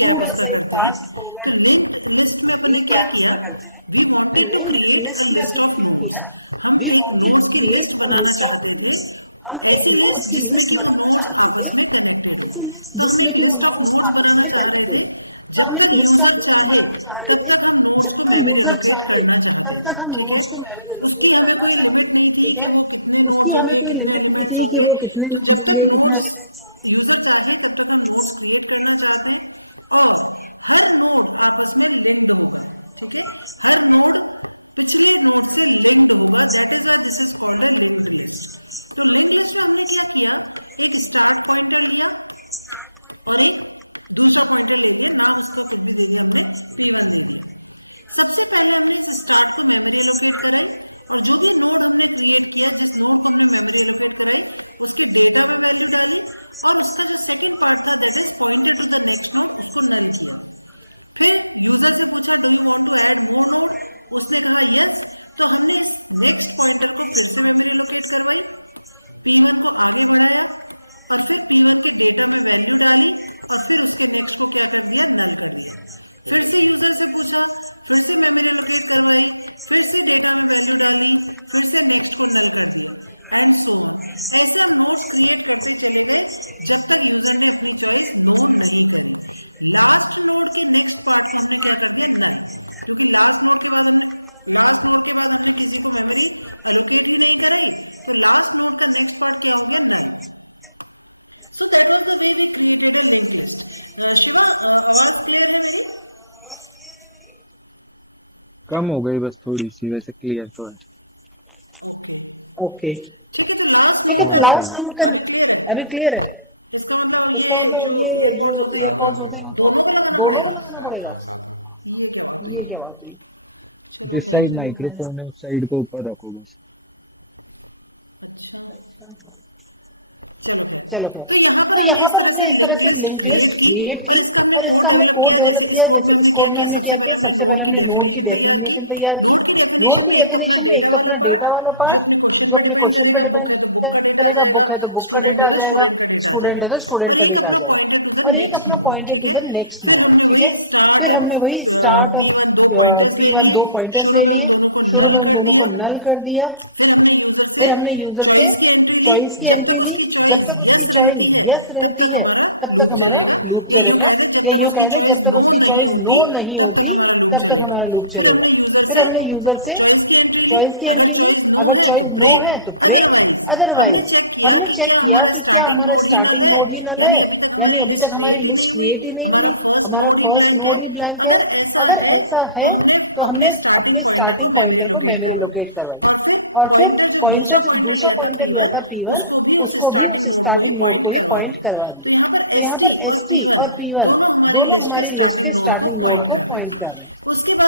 थोड़ा सा एक फास्ट फॉरवर्ड रिकैप सा करते हैं। तो लिंक लिस्ट में हमने क्या किया, we wanted to create a list of nodes. हम एक नोड्स की लिस्ट बनाना चाहते थे, ऐसी लिस्ट जिसमें कि वो नोड्स आपस में कनेक्टेड हो। तो हम एक लिस्ट ऑफ नोड्स बनाना चाह रहे थे। जब तक यूजर चाहे तब तक हम नोड्स को मेमोरी एलोकेट करना चाहते हैं, ठीक है। उसकी हमें कोई लिमिट नहीं थी कि वो कितने नोड्स होंगे, कितने एलिमेंट्स होंगे। कम हो गई बस थोड़ी सी, वैसे क्लियर तो है। ओके, ठीक है। तो हाँ लास्ट सही। हम कर, अभी क्लियर है। इसका मतलब ये जो ईयरफोन्स होते हैं उनको दोनों को लगाना पड़ेगा, ये क्या बात हुई। जिस साइड चलो मैं, माइक्रोफोन है उस साइड को ऊपर रखो बस। चलो खैर। तो यहाँ पर हमने इस तरह से लिंक लिस्ट क्रिएट की और इसका हमने कोड डेवलप किया। जैसे इस कोड में हमने क्या किया, सबसे पहले हमने नोड की डेफिनेशन तैयार की। नोड की डेफिनेशन में एक तो अपना डेटा वाला पार्ट जो अपने क्वेश्चन पे डिपेंड करेगा, बुक है तो बुक का डेटा आ जाएगा, स्टूडेंट है तो स्टूडेंट का डेटा आ जाएगा, और एक अपना pointer to the next node, ठीक है। फिर हमने वही स्टार्ट ऑफ P1 दो पॉइंटर्स ले लिए, शुरू में उन दोनों को नल कर दिया। फिर हमने यूजर से चॉइस की एंट्री ली। जब तक उसकी चॉइस यस रहती है तब तक हमारा लूप चलेगा, या यूं कह दें जब तक उसकी चॉइस नो नहीं होती तब तक हमारा लूप चलेगा। फिर हमने यूजर से चॉइस की एंट्री ली, अगर चॉइस नो है तो ब्रेक, अदरवाइज हमने चेक किया कि क्या हमारा स्टार्टिंग नोड ही नल है, यानी अभी तक हमारी लिस्ट क्रिएट ही नहीं हुई, हमारा फर्स्ट नोड ही ब्लैंक है। अगर ऐसा है तो हमने अपने स्टार्टिंग पॉइंटर को मेमोरी लोकेट करवाई, और फिर पॉइंटर जो दूसरा पॉइंटर लिया था P1 उसको भी उस स्टार्टिंग नोड को ही पॉइंट करवा दिया। तो यहाँ पर ST और P1 दोनों हमारी लिस्ट के स्टार्टिंग नोड को पॉइंट कर रहे हैं।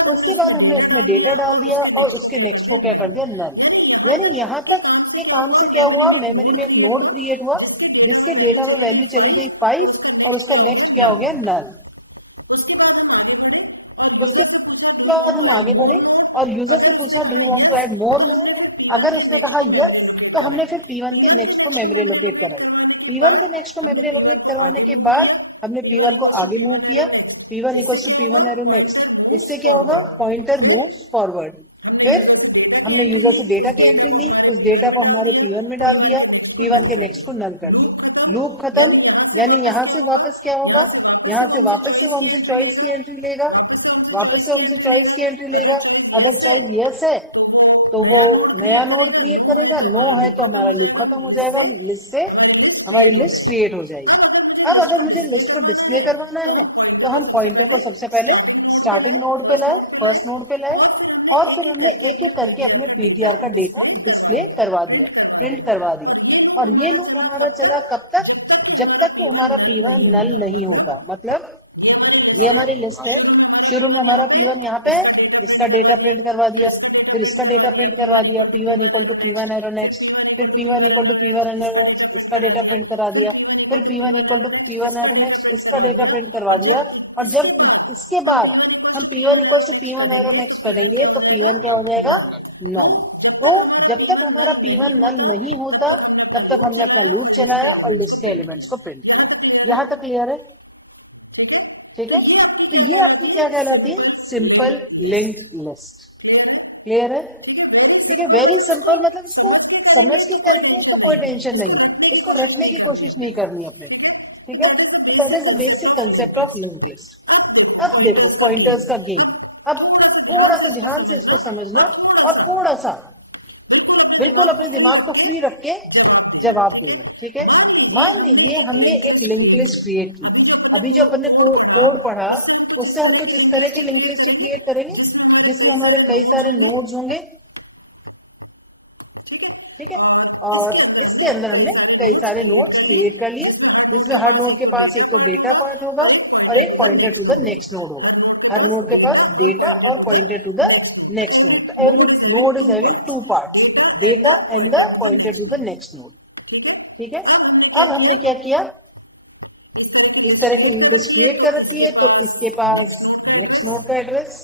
उसके बाद हमने उसमें डेटा डाल दिया और उसके नेक्स्ट को क्या कर दिया, नल। यानी यहाँ तक के काम से क्या हुआ, मेमोरी में एक नोड क्रिएट हुआ जिसके डेटा में वैल्यू चली गई 5 और उसका नेक्स्ट क्या हो गया, नल। उसके बाद हम आगे बढ़े और यूजर से पूछा do you want to add more node. अगर उसने कहा यस तो हमने फिर P1 के नेक्स्ट को मेमोरी लोकेट कराई। P1 के नेक्स्ट को मेमोरी लोकेट करवाने के बाद हमने P1 को आगे मूव किया। P1 equals to P1 arrow next, इससे क्या होगा, पॉइंटर मूव्स फॉरवर्ड। फिर हमने यूजर से डेटा की एंट्री ली, उस डेटा को हमारे P1 में डाल दिया, P1 के नेक्स्ट को नल कर दिया, लूप खत्म। यानी यहाँ से वापस क्या होगा, यहाँ से वापस से वो हमसे चॉइस की एंट्री लेगा, वापस से हमसे चॉइस की एंट्री लेगा। अगर चॉइस यस है तो वो नया नोड क्रिएट करेगा, नो है तो हमारा लूप खत्म हो जाएगा, लिस्ट से हमारी लिस्ट क्रिएट हो जाएगी। अब अगर मुझे लिस्ट को डिस्प्ले करवाना है तो हम पॉइंटर को सबसे पहले स्टार्टिंग नोड पे लाए, फर्स्ट नोड पे लाए, और फिर हमने एक एक करके अपने पीटीआर का डेटा डिस्प्ले करवा दिया, प्रिंट करवा दिया। और ये लूप हमारा चला कब तक, जब तक कि हमारा P1 नल नहीं होता। मतलब ये हमारी लिस्ट है, शुरू में हमारा P1 यहाँ पे है, इसका डेटा प्रिंट करवा दिया, फिर इसका डेटा प्रिंट करवा दिया, P1 equal to P1 arrow next, फिर P1 equal to P1 arrow next, इसका डेटा प्रिंट करा दिया, फिर P1 equal to P1 arrow next, इसका डेटा प्रिंट करवा दिया। और जब इसके बाद हम P1 equal to P1 arrow next करेंगे तो P1 क्या हो जाएगा, नल। तो जब तक हमारा P1 नल नहीं होता तब तक हमने अपना लूप चलाया और लिस्ट के एलिमेंट्स को प्रिंट किया। यहाँ तक क्लियर है। ठीक है, तो ये आपकी क्या कहलाती है, सिंपल लिंक्ड लिस्ट। क्लियर है? ठीक है, वेरी सिंपल, मतलब इसको समझ के करेंगे तो कोई टेंशन नहीं, इसको रटने की कोशिश नहीं करनी अपने। ठीक है, तो that is the basic concept of linked list. अब देखो पॉइंटर्स का गेम, अब थोड़ा सा ध्यान से इसको समझना और थोड़ा सा बिल्कुल अपने दिमाग को फ्री रख के जवाब देना। ठीक है, मान लीजिए हमने एक लिंक लिस्ट क्रिएट की, अभी जो अपन ने कोड पढ़ा उससे हम कुछ इस तरह की लिंक लिस्ट क्रिएट करेंगे जिसमें हमारे कई सारे नोड्स होंगे। ठीक है, और इसके अंदर हमने कई सारे नोड्स क्रिएट कर लिए जिसमें हर नोड के पास एक तो डेटा पार्ट होगा और एक pointer to the next node होगा। हर नोड के पास डेटा और pointer to the next node, तो every node is having two parts, data and the pointer to the next node. ठीक है, अब हमने क्या किया, इस तरह की लिस्ट क्रिएट कर रखी है, तो इसके पास नेक्स्ट नोड का एड्रेस,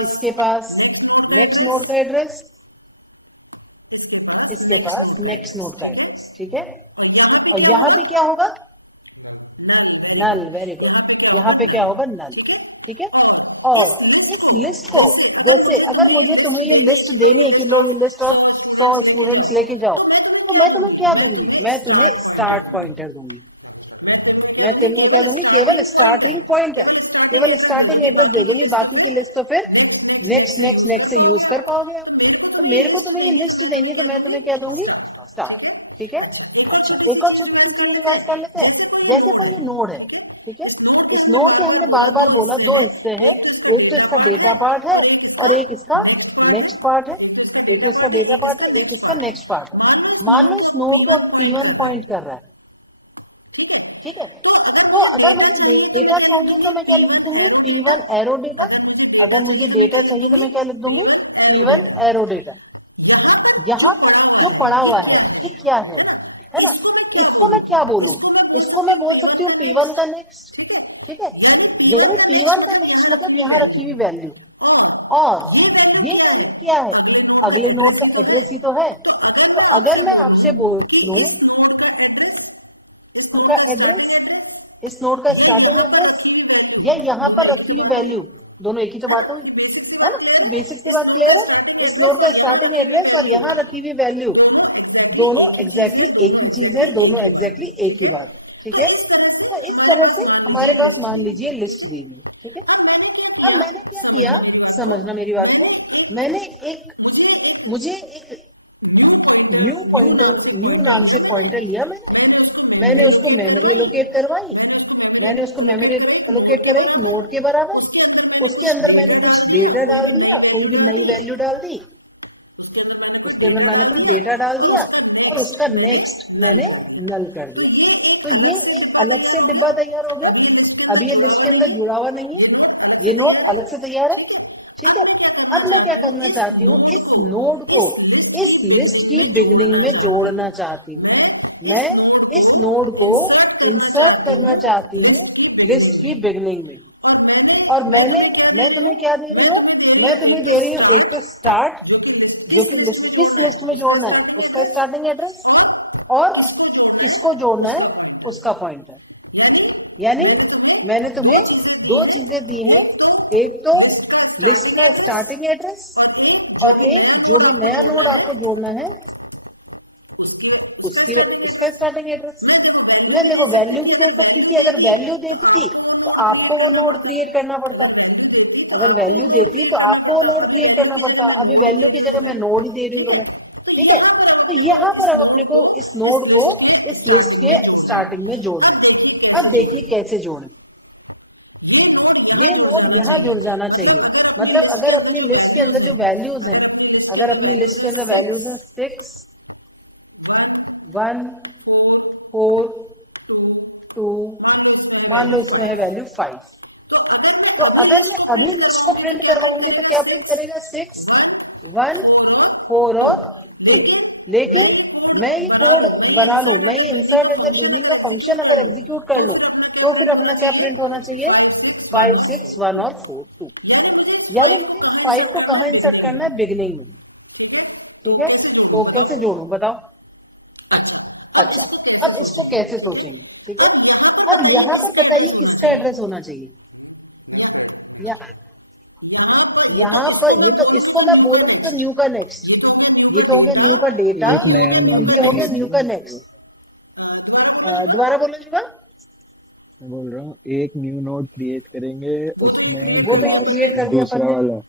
इसके पास नेक्स्ट नोड का एड्रेस, इसके पास नेक्स्ट नोड का एड्रेस। ठीक है, और यहां पे क्या होगा, नल। वेरी गुड, यहाँ पे क्या होगा, नल। ठीक है, और इस लिस्ट को, जैसे अगर मुझे तुम्हें ये लिस्ट देनी है कि लो ये लिस्ट ऑफ 100 स्टूडेंट्स लेके जाओ, तो मैं तुम्हें क्या दूंगी, मैं तुम्हें स्टार्ट पॉइंटर दूंगी, मैं तुम्हें क्या दूंगी, केवल स्टार्टिंग पॉइंटर, केवल स्टार्टिंग एड्रेस दे दूंगी, बाकी की लिस्ट तो फिर नेक्स्ट नेक्स्ट नेक्स्ट से यूज कर पाओगे आप। तो मेरे को तुम्हें ये लिस्ट देनी है तो मैं तुम्हें क्या दूंगी, स्टार्ट। ठीक है, अच्छा एक और छोटी सी चीज रिवाइज कर लेते हैं, जैसे कोई ये नोड है। ठीक है, इस नोड के हमने बार बार बोला दो हिस्से हैं, एक तो इसका डेटा पार्ट है और एक इसका नेक्स्ट पार्ट है, एक तो इसका डेटा पार्ट है एक इसका नेक्स्ट पार्ट है। मान लो इस नोड को P1 पॉइंट कर रहा है। ठीक है, तो अगर मुझे डेटा चाहिए तो मैं क्या लिख दूंगी, P1 एरो डेटा। अगर मुझे डेटा चाहिए तो मैं क्या लिख दूंगी, P1 एरो डेटा। यहाँ पर जो पड़ा हुआ है ये क्या है ना, इसको मैं क्या बोलूं, इसको मैं बोल सकती हूँ P1 का नेक्स्ट। ठीक है, जैसे P1 का नेक्स्ट मतलब यहाँ रखी हुई वैल्यू, और ये वैल्यू क्या है, अगले नोड का एड्रेस ही तो है। तो अगर मैं आपसे बोलूं का एड्रेस, इस नोड का स्टार्टिंग एड्रेस या यहाँ पर रखी हुई वैल्यू, दोनों एक ही तो बात हुई है ना, ये बेसिक सी बात क्लियर है। इस नोड का स्टार्टिंग एड्रेस और यहाँ रखी हुई वैल्यू दोनों एग्जैक्टली एक ही चीज है, दोनों एग्जैक्टली एक ही बात है। ठीक है, तो इस तरह से हमारे पास मान लीजिए लिस्ट दी हुई है। ठीक है, अब मैंने क्या किया, समझना मेरी बात को, मुझे एक न्यू पॉइंटर, न्यू नाम से पॉइंटर लिया मैंने उसको मेमोरी एलोकेट करवाई, मैंने उसको मेमोरी एलोकेट कराई एक नोड के बराबर, उसके अंदर मैंने कुछ डेटा डाल दिया, कोई भी नई वैल्यू डाल दी, उसके अंदर मैंने कोई डेटा डाल दिया और उसका नेक्स्ट मैंने नल कर दिया। तो ये एक अलग से डिब्बा तैयार हो गया, अभी ये लिस्ट के अंदर जुड़ा हुआ नहीं है, ये नोड अलग से तैयार है। ठीक है, अब मैं क्या करना चाहती हूँ, इस नोड को इस लिस्ट की बिगनिंग में जोड़ना चाहती हूँ, मैं इस नोड को इंसर्ट करना चाहती हूँ लिस्ट की बिगनिंग में। और मैं तुम्हें क्या दे रही हूँ, मैं तुम्हें दे रही हूँ एक तो स्टार्ट, जो कि किस लिस्ट में जोड़ना है उसका स्टार्टिंग एड्रेस, और किसको जोड़ना है उसका पॉइंटर। यानी मैंने तुम्हें दो चीजें दी हैं, एक तो लिस्ट का स्टार्टिंग एड्रेस और एक जो भी नया नोड आपको जोड़ना है उसका स्टार्टिंग एड्रेस। मैं देखो वैल्यू भी दे सकती थी, अगर वैल्यू देती तो आपको वो नोड क्रिएट करना पड़ता, अगर वैल्यू देती तो आपको वो नोड क्रिएट करना पड़ता, अभी वैल्यू की जगह मैं नोड ही दे रही हूँ तुम्हें। ठीक है, तो यहाँ पर अब अपने को इस नोड को इस लिस्ट के स्टार्टिंग में जोड़ना है। अब देखिए कैसे जोड़ें, ये नोड यहाँ जुड़ जाना चाहिए, मतलब अगर अपनी लिस्ट के अंदर जो वैल्यूज हैं, अगर अपनी लिस्ट के अंदर वैल्यूज हैं 6 1 4 2, मान लो इसमें है वैल्यू 5, तो अगर मैं अभी लिस्ट को प्रिंट करवाऊंगी तो क्या प्रिंट करेगा, 6 1 4 और 2। लेकिन मैं ये कोड बना लूं, मैं ये इंसर्ट एट द बिगिनिंग का फंक्शन अगर एग्जीक्यूट कर लूं तो फिर अपना क्या प्रिंट होना चाहिए, 5 6 1 और 4 2। यानी मुझे 5 को कहाँ इंसर्ट करना है, बिगिनिंग में। ठीक है, तो कैसे जोड़ूं बताओ। अच्छा, अब इसको कैसे सोचेंगे। ठीक है, अब यहाँ पर बताइए किसका एड्रेस होना चाहिए। या यहाँ पर ये तो, इसको मैं बोलूंगी तो न्यू का नेक्स्ट, ये तो हो गया न्यू का डेटा एक नया और नोड ये हो गया क्रिएट न्यू करो का ना, नेक्स्ट। दोबारा बोलो जीवा। मैं बोल रहा हूँ एक न्यू नोड क्रिएट करेंगे, उसमें वो जो तो ये लास्ट क्रिएट कर दिया अपन ने।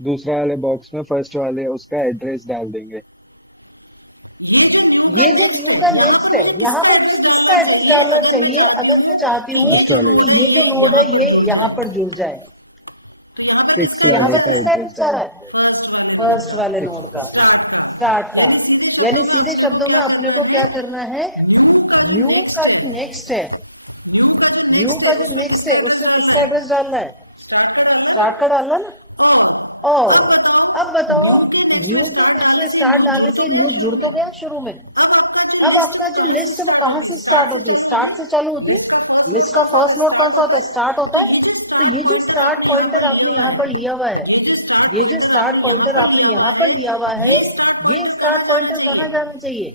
दूसरा वाले बॉक्स में फर्स्ट वाले उसका एड्रेस डाल देंगे। ये जो न्यू का नेक्स्ट है, यहाँ पर मुझे किसका एड्रेस डालना चाहिए अगर मैं चाहती हूँ फर्स्ट वाले का, कि ये जो नोड है ये यहाँ पर जुड़ जाए, 6 तो यहाँ वाले पर का किसका एड्रेस एड्रेस आ डाल रहा देंगे। है, फर्स्ट वाले 6 नोड का, स्टार्ट का। यानी सीधे शब्दों में अपने को क्या करना है, न्यू का जो नेक्स्ट है, न्यू का जो नेक्स्ट है उसमें किसका एड्रेस डालना है, स्टार्ट का डालना ना। और अब बताओ, न्यू के नेक्स्ट में स्टार्ट डालने से न्यू जुड़ तो गया शुरू में। अब आपका जो लिस्ट है वो कहाँ से स्टार्ट होती है, स्टार्ट से चालू होती है। लिस्ट का फर्स्ट नोड कौन सा होता है, स्टार्ट होता है। तो ये जो स्टार्ट पॉइंटर आपने यहाँ पर लिया हुआ है, ये जो स्टार्ट पॉइंटर आपने यहाँ पर लिया हुआ है, ये स्टार्ट पॉइंटर कहाँ जाना चाहिए,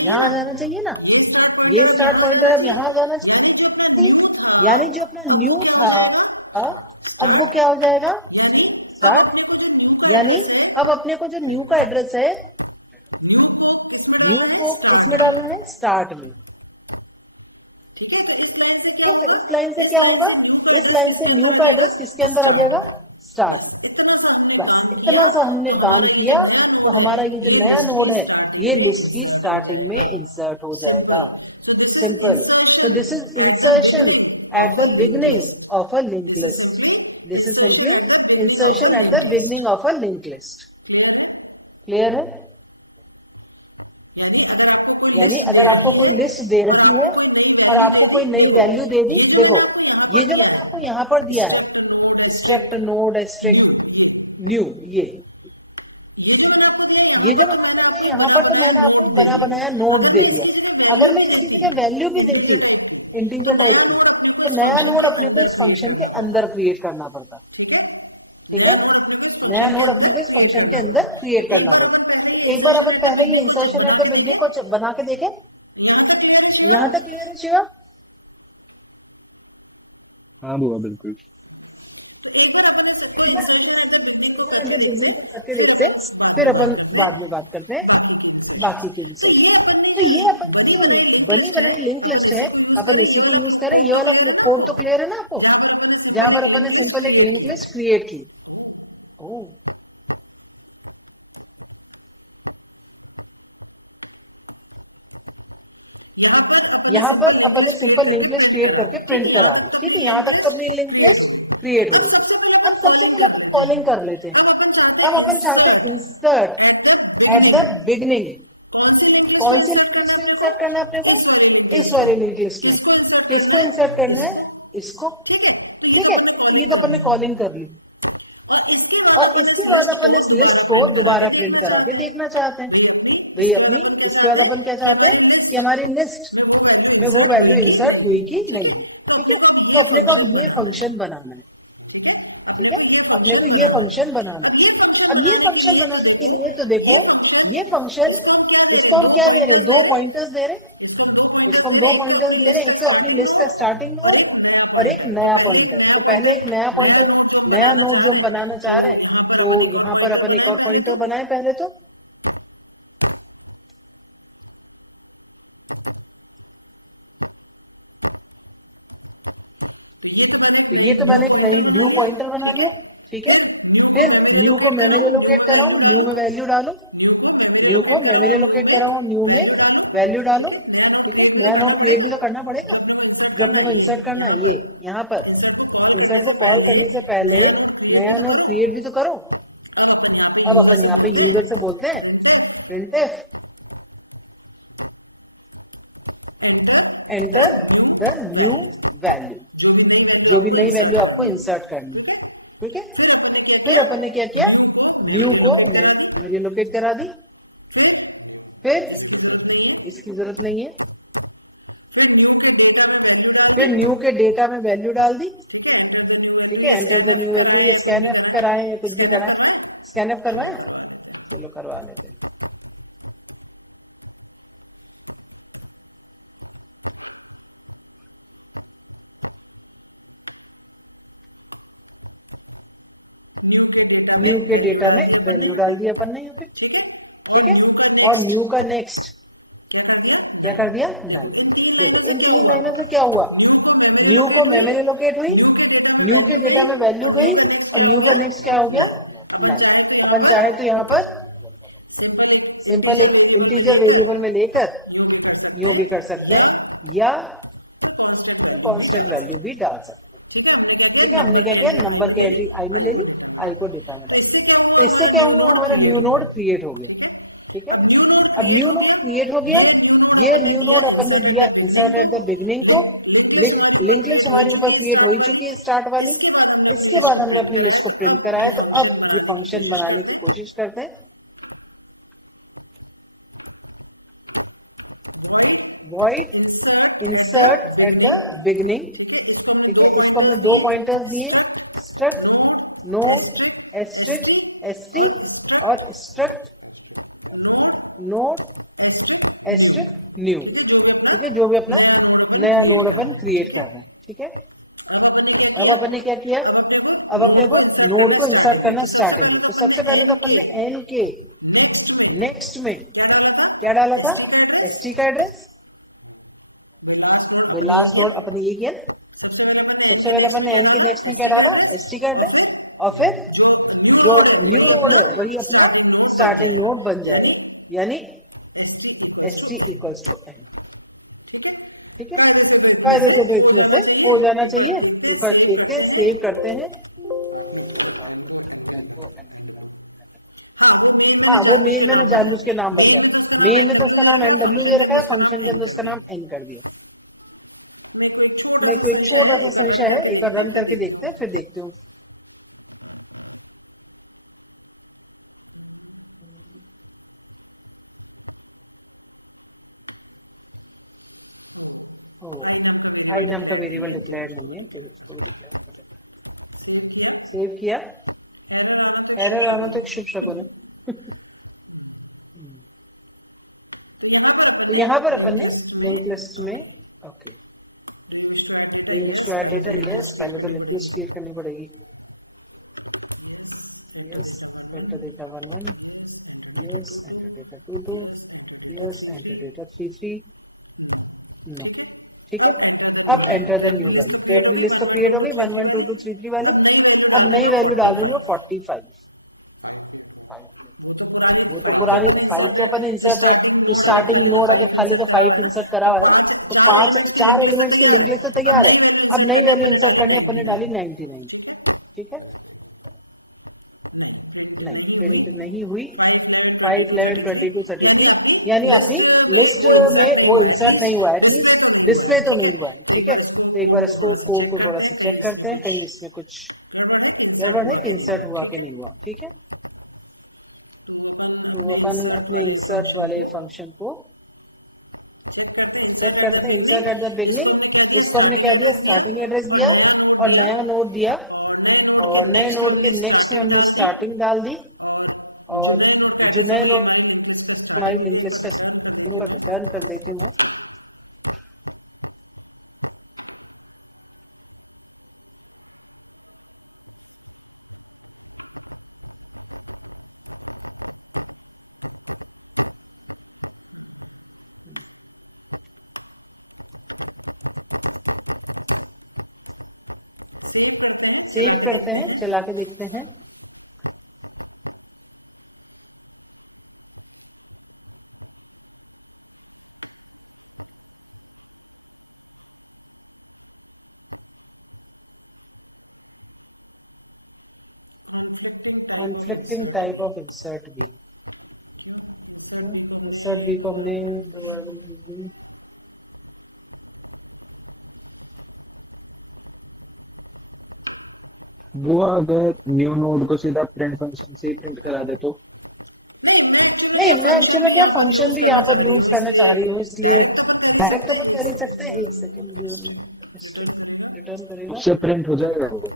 यहाँ आ जाना चाहिए ना। ये स्टार्ट पॉइंटर अब यहाँ आ जाना चाहिए, यानी जो अपना न्यू था अब वो क्या हो जाएगा, स्टार्ट। यानी अब अपने को जो न्यू का एड्रेस है, न्यू को किसमें डालना है, स्टार्ट में। ठीक है, इस लाइन से क्या होगा, इस लाइन से न्यू का एड्रेस किसके अंदर आ जाएगा, स्टार्ट। बस इतना सा हमने काम किया तो हमारा ये जो नया नोड है ये लिस्ट की स्टार्टिंग में इंसर्ट हो जाएगा। Simple. So this is insertion at the beginning of a linked list. This is simply insertion at the beginning of a linked list. Clear है? यानी अगर आपको कोई लिस्ट दे रखी है और आपको कोई नई वैल्यू दे दी, देखो ये जो मैंने आपको यहाँ पर दिया है, स्ट्रक्ट नोड स्ट्रिक्ट न्यू, ये जो मैंने आपको दिया यहाँ पर, तो मैंने आपको बना बनाया नोड दे दिया। अगर मैं इसकी जगह वैल्यू भी देती इंटीजर टाइप की, तो नया नोड अपने को इस फंक्शन के अंदर क्रिएट करना पड़ता। ठीक है, नया नोड अपने को इस फंक्शन के अंदर क्रिएट करना पड़ता। तो एक बार अपन पहले ये इंसर्शन एट द बिगनिंग को बना के देखें। यहाँ तक क्लियर है शिवा? हाँ बुआ बिल्कुल। बिगनिंग को करके देखते हैं, फिर अपन बाद में बात करते हैं बाकी के इंसर्शन। तो ये अपन की जो बनी बनाई लिंक लिस्ट है, अपन इसी को यूज करें। ये वाला कोड तो क्लियर है ना आपको, जहां पर अपन ने सिंपल एक लिंक लिस्ट क्रिएट की। ओ यहाँ पर अपन ने सिंपल लिंक लिस्ट क्रिएट करके प्रिंट करा दी। ठीक है, यहाँ तक तो अपनी लिंक लिस्ट क्रिएट हो गई। अब सबसे पहले अपन कॉलिंग कर लेते हैं। अब अपन चाहते हैं इंसर्ट एट द बिगनिंग। कौन सी लिंक लिस्ट में इंसर्ट करना है अपने को, इस वाली लिंक लिस्ट में। किसको इंसर्ट करना है, इसको। ठीक है, तो ये तो अपन ने कॉलिंग कर ली और इसके बाद अपन इस लिस्ट को दोबारा प्रिंट करा के देखना चाहते हैं भाई अपनी। इसके बाद अपन क्या चाहते हैं कि हमारी लिस्ट में वो वैल्यू इंसर्ट हुई कि नहीं। ठीक है, तो अपने को अब ये फंक्शन बनाना है। ठीक है, अपने को ये फंक्शन बनाना है। अब ये फंक्शन बनाने के लिए तो देखो, ये फंक्शन, इसको हम क्या दे रहे हैं, 2 पॉइंटर्स दे रहे हैं। इसको हम 2 पॉइंटर्स दे रहे हैं, एक तो अपनी लिस्ट का स्टार्टिंग नोड और एक नया पॉइंटर। तो पहले एक नया पॉइंटर, नया नोड जो हम बनाना चाह रहे हैं, तो यहाँ पर अपन एक और पॉइंटर बनाए पहले तो ये तो मैंने एक नई न्यू पॉइंटर बना लिया। ठीक है, फिर न्यू को मेमोरी लोकेट कराऊं, न्यू में वैल्यू डालो। न्यू को मेमोरी लोकेट कराऊं, न्यू में वैल्यू डालो। ठीक है, नया नोड क्रिएट भी तो करना पड़ेगा जो अपने को इंसर्ट करना है। ये यहाँ पर इंसर्ट को कॉल करने से पहले नया नोड क्रिएट भी तो करो। अब अपन यहाँ पे यूजर से बोलते हैं printf enter the new value, जो भी नई वैल्यू आपको इंसर्ट करनी है। ठीक है, फिर अपन ने क्या किया, न्यू को मेमोरी लोकेट करा दी। फिर इसकी जरूरत नहीं है, फिर न्यू के डेटा में वैल्यू डाल दी। ठीक है, एंटर द न्यू वैल्यू। ये स्कैन एफ कराएं या कुछ भी कराएं, स्कैन एफ करवाएं, चलो करवा लेते हैं। न्यू के डेटा में वैल्यू डाल दी अपन ने यहाँ पे, ठीक है। और न्यू का नेक्स्ट क्या कर दिया, नल। देखो इन 3 लाइनों से क्या हुआ, न्यू को मेमोरी लोकेट हुई, न्यू के डेटा में वैल्यू गई, और न्यू का नेक्स्ट क्या हो गया, नल। अपन चाहे तो यहाँ पर सिंपल एक इंटीजर वेरिएबल में लेकर न्यू भी कर सकते हैं, या तो कांस्टेंट वैल्यू भी डाल सकते हैं, ठीक है। हमने क्या किया, नंबर के एंट्री आई में ले ली, आई को डेटा में डाल, तो इससे क्या हुआ, हमारा न्यू नोड क्रिएट हो गया, ठीक है। अब न्यू नोड क्रिएट हो गया, ये न्यू नोड अपन ने दिया इंसर्ट एट द बिगिनिंग को, लिंक लिस्ट हमारी ऊपर क्रिएट हो ही चुकी है स्टार्ट वाली। इसके बाद हमने अपनी लिस्ट को प्रिंट कराया, तो अब ये फंक्शन बनाने की कोशिश करते हैं। void insert at the beginning, ठीक है। इसको हमने 2 पॉइंटर्स दिए, struct node asterisk st और struct node asterisk new, ठीक है, जो भी अपना नया नोड अपन क्रिएट कर रहे हैं, ठीक है। अब अपन ने क्या किया, अब अपने को नोड को इंसर्ट करना स्टार्टिंग में, तो सबसे पहले तो अपन ने एन के नेक्स्ट में क्या डाला था, st का एड्रेस, लास्ट नोड अपन ने ये किया। सबसे पहले अपन ने एन के नेक्स्ट में क्या डाला, st का एड्रेस, और फिर जो न्यू नोड है वही अपना स्टार्टिंग नोड बन जाएगा, यानी st इक्वल्स टू n, ठीक है। कायदे से तो इसमें से हो जाना चाहिए। एक बार देखते हैं, सेव करते हैं। हाँ, वो मेन मैंने जानबूझ के नाम बदला है, मेन में तो उसका नाम nw दे रखा है, फंक्शन के अंदर उसका नाम n कर दिया। मेरे को एक छोटा सा संशय है, एक बार रन करके देखते हैं, फिर देखते हूँ। आई नाम का वेरिएबल डिक्लेयर नहीं है, तो इसको भी डिक्लेयर करें। सेव किया, एरर आना तो एक शुभ शकुन है। तो यहाँ पर अपन ने लिंक लिस्ट में, okay, to add data, yes, पहले तो लिंक लिस्ट क्रिएट करनी पड़ेगी, yes, enter data 1 1, yes, enter data 2 2, yes, enter data 3 3, no, ठीक है। अब एंटर द न्यू वैल्यू, तो अपनी लिस्ट तो क्रिएट हो गई 1 1 2 2 3 3 वाली। अब नई वैल्यू डाल दूंगा 45। वो तो पुरानी 5 तो अपन इंसर्ट है, जो स्टार्टिंग नोड अगर खाली का 5 इंसर्ट करा हुआ है, तो 4 एलिमेंट्स की लिंक लिस्ट तो तैयार है। अब नई वैल्यू इंसर्ट करनी, अपन ने डाली 99, ठीक है। नहीं, प्रिंट नहीं हुई, 5 11 22 33, यानी आपकी लिस्ट में वो इंसर्ट नहीं हुआ है, एटलीस्ट डिस्प्ले तो नहीं हुआ है, ठीक है। तो एक बार इसको कोड को थोड़ा सा चेक करते हैं, कहीं इसमें कुछ गड़बड़ है कि इंसर्ट हुआ कि नहीं हुआ, ठीक है। तो अपन अपने इंसर्ट वाले फंक्शन को चेक करते हैं। इंसर्ट एट द बिगिनिंग, इसको हमने क्या दिया, स्टार्टिंग एड्रेस दिया और नया नोड दिया, और नए नोड के नेक्स्ट में हमने स्टार्टिंग डाल दी, और जो नए नोड हमारी लिंक लिस्ट का रिटर्न कर देती हूँ। सेव करते हैं, चला के देखते हैं। Conflicting type of insert B, क्यों इंसर्ट बी को हमने दी, वो अगर न्यू नोड को सीधा प्रिंट फंक्शन से ही प्रिंट करा दे तो? नहीं, मैं एक्चुअली क्या फंक्शन भी यहाँ पर यूज करना चाह रही हूँ, इसलिए डायरेक्ट अपन कर ही सकते हैं। एक सेकेंड, जो रिटर्न करेगा उससे प्रिंट हो जाएगा वो।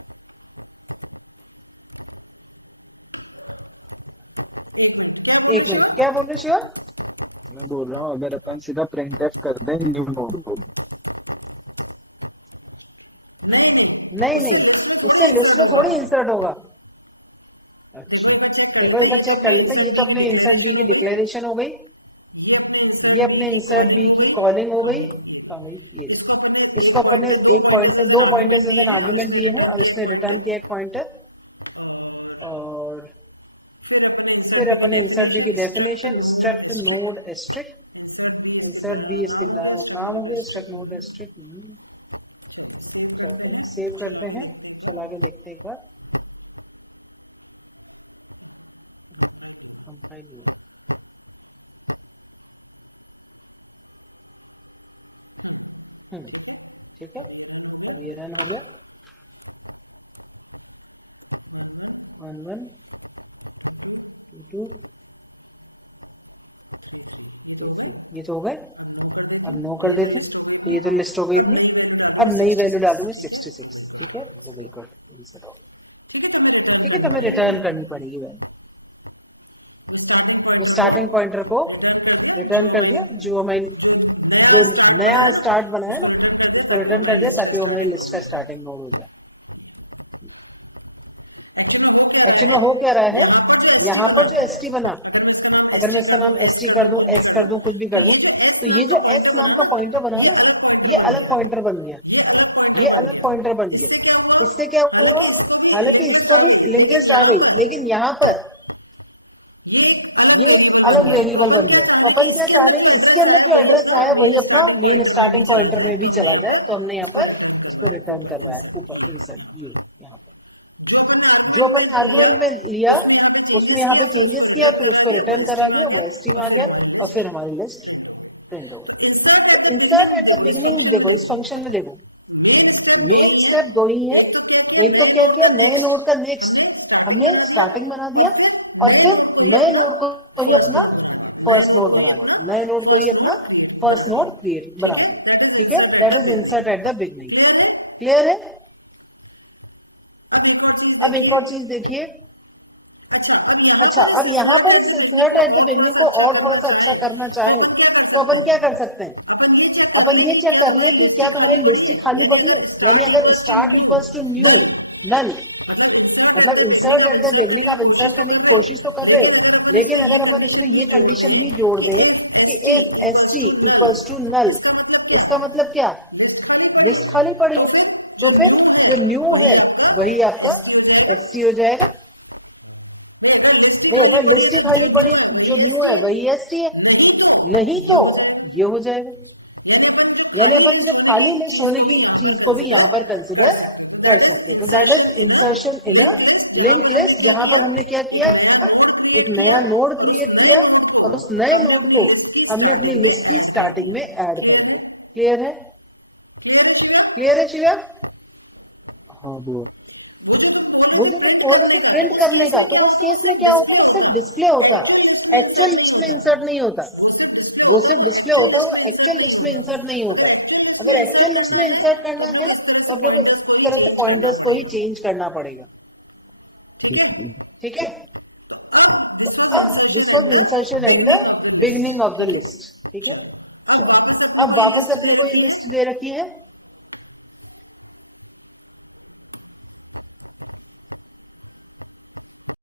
एक मिनट, क्या बोल रहे शिवा? मैं बोल रहा हूँ अगर अपन सीधा प्रिंट एफ कर दें न्यू नोड को, नहीं नहीं, उससे लिस्ट में थोड़ी इंसर्ट होगा, अच्छा देखो एक बार चेक कर लेते हैं। ये तो अपने इंसर्ट बी की डिक्लेरेशन हो गई, ये अपने इंसर्ट बी की कॉलिंग हो गई। कहाँ गई ये? इसको अपन ने एक पॉइंटर, दो पॉइंटर्स अंदर आर्गुमेंट दिए हैं और इसने रिटर्न किया एक पॉइंटर। और फिर अपन ने इंसर्ट बी की definition struct node strict, insert B इसके नाम हो गया स्ट्रक्ट नोड स्ट्रिक्ट। चलो सेव करते हैं, चला के देखते हैं एक बार। कंपाइल हुआ। ठीक है, अब ये रन हो गया। 1 1 2 2 3 3, ये तो हो गए। अब नो कर देते हैं, तो ये तो लिस्ट हो गई अपनी। अब नई वैल्यू डालूंगे 66। ठीक है, हो गई गुड, इंसर्ट हो गई। ठीक है, तो हमें रिटर्न करनी पड़ेगी वैल्यू। वो स्टार्टिंग पॉइंटर को रिटर्न कर दिया, जो हमारी जो नया स्टार्ट बनाया ना उसको रिटर्न कर दिया, ताकि वो हमारी लिस्ट का स्टार्टिंग नोड हो जाए। एक्चुअली में हो क्या रहा है, यहाँ पर जो एस टी बना, अगर मैं इसका नाम एस टी कर दूं, एस कर दूं, कुछ भी कर दूं, तो ये जो एस नाम का पॉइंटर बना ना, ये अलग पॉइंटर बन गया, ये अलग पॉइंटर बन गया। इससे क्या हुआ, हालांकि इसको भी लिंक लिस्ट आ गई, लेकिन यहाँ पर ये अलग वेरिएबल बन गया। तो अपन क्या चाह रहे हैं कि इसके अंदर जो एड्रेस आया वही अपना मेन स्टार्टिंग पॉइंटर में भी चला जाए। तो हमने यहाँ पर इसको रिटर्न करवाया ऊपर इंसर्ट यू। यहाँ पर जो अपन ने आर्गुमेंट में लिया उसमें यहाँ पे चेंजेस किया, फिर उसको रिटर्न करा दिया, वो एसटी में आ गया और फिर हमारी लिस्ट प्रिंट हो गई। तो इंसर्ट एट द बिगनिंग, देखो इस फंक्शन में देखो मेन स्टेप दो ही है। एक तो क्या किया, नए नोड का नेक्स्ट हमने स्टार्टिंग बना दिया, और फिर नए नोड को ही अपना फर्स्ट नोड बना दिया, नए नोड को ही अपना फर्स्ट नोड क्रिएट बना दिया। ठीक है, that is insert at the beginning. Clear है? अब एक और चीज देखिए। अच्छा, अब यहाँ पर इंसर्ट एट द बिगनिंग को और थोड़ा सा अच्छा करना चाहें तो अपन क्या कर सकते हैं, अपन ये चेक कर ले कि क्या तुम्हारी लिस्ट ही खाली पड़ी है। यानी अगर स्टार्ट इक्वल्स टू न्यू नल, मतलब इंसर्ट एट द बिगनिंग आप इंसर्ट करने की कोशिश तो कर रहे हो, लेकिन अगर अपन इसमें ये कंडीशन भी जोड़ दें कि if S T equals to null, इसका मतलब क्या, लिस्ट खाली पड़ी है, तो फिर जो न्यू है वही आपका एस टी हो जाएगा। नहीं, अगर लिस्ट ही खाली पड़ी है, जो न्यू है वही एस टी है, नहीं तो ये हो जाएगा। यानी अपन जब खाली लिस्ट होने की चीज को भी यहाँ पर कंसिडर कर सकते हैं। तो that is insertion in a link list, जहां पर हमने क्या किया, एक नया नोड क्रिएट किया और उस नए नोड को हमने अपनी लिस्ट की स्टार्टिंग में ऐड कर दिया। क्लियर है? क्लियर है शिवा? हाँ वो वो जो तुम बोल रहे थे प्रिंट करने का, तो उस केस में क्या होता, वो सिर्फ डिस्प्ले होता, एक्चुअल लिस्ट में इंसर्ट नहीं होता। वो सिर्फ डिस्प्ले होता है, वो एक्चुअल लिस्ट में इंसर्ट नहीं होता। अगर एक्चुअल लिस्ट में इंसर्ट करना है तो अपने को इस तरह से पॉइंटर्स को ही चेंज करना पड़ेगा। ठीक है, तो अब this was insertion in the beginning of the list. ठीक है, चलो अब वापस अपने को ये लिस्ट दे रखी है,